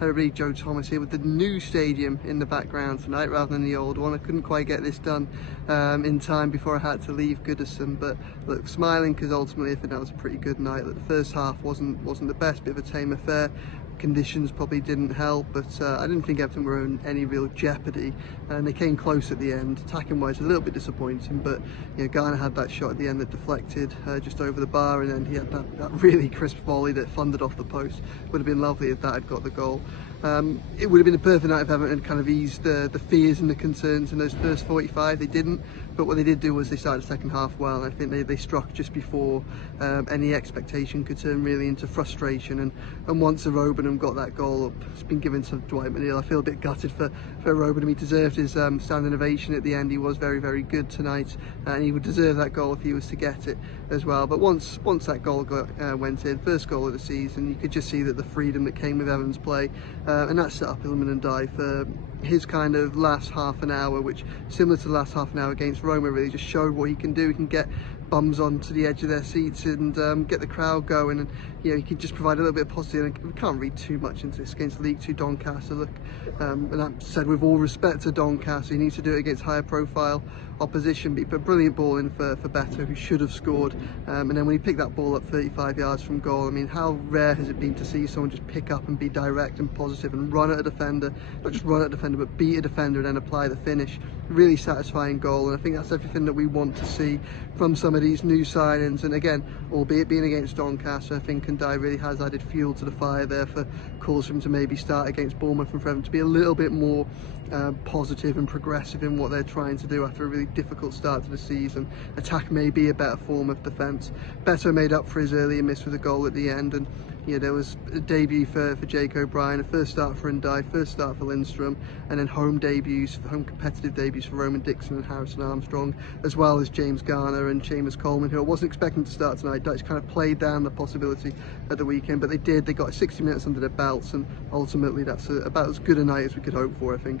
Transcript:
Really Joe Thomas here with the new stadium in the background tonight rather than the old one. I couldn't quite get this done in time before I had to leave Goodison, but look, smiling because ultimately I think that was a pretty good night. Look, the first half wasn't the best, bit of a tame affair. Conditions probably didn't help, but I didn't think Everton were in any real jeopardy, and they came close at the end. Attacking wise, a little bit disappointing, but you know, Garner had that shot at the end that deflected just over the bar, and then he had that really crisp volley that thundered off the post. Would have been lovely if that had got the goal. It would have been a perfect night if Everton kind of eased the fears and the concerns in those first 45. They didn't, but what they did do was they started the second half well, and I think they struck just before any expectation could turn really into frustration, and once Robinham got that goal up, it's been given to Dwight McNeil. I feel a bit gutted for Robinham. He deserved his standing ovation at the end. He was very, very good tonight, and he would deserve that goal if he was to get it as well. But once that goal went in, first goal of the season, you could just see that the freedom that came with Everton's play, and that set up Ilman and Dye for his kind of last half an hour, which, similar to the last half an hour against Roma, really just showed what he can do. He can get bums onto the edge of their seats and get the crowd going, and you know, he can just provide a little bit of positive. And we can't read too much into this against League 2 Doncaster. Look, and that said, with all respect to Doncaster, he needs to do it against higher profile opposition. But he put a brilliant ball in for Beto, who should have scored, and then when he picked that ball up 35 yards from goal, I mean, how rare has it been to see someone just pick up and be direct and positive and run at a defender, not just run at a defender but beat a defender and then apply the finish. Really satisfying goal, and I think that's everything that we want to see from some of these new signings. And again, albeit being against Doncaster, I think Ndai really has added fuel to the fire there for calls for him to maybe start against Bournemouth and for him to be a little bit more positive and progressive in what they're trying to do after a really difficult start to the season. Attack may be a better form of defence. Beto made up for his earlier miss with a goal at the end, and you know, there was a debut for Jake O'Brien, a first start for Ndai, first start for Lindstrom, and then home competitive debuts for Roman Dixon and Harrison Armstrong, as well as James Garner and Seamus Coleman, who I wasn't expecting to start tonight. Dutch kind of played down the possibility at the weekend, but they did. They got 60 minutes under their belts, and ultimately that's about as good a night as we could hope for, I think.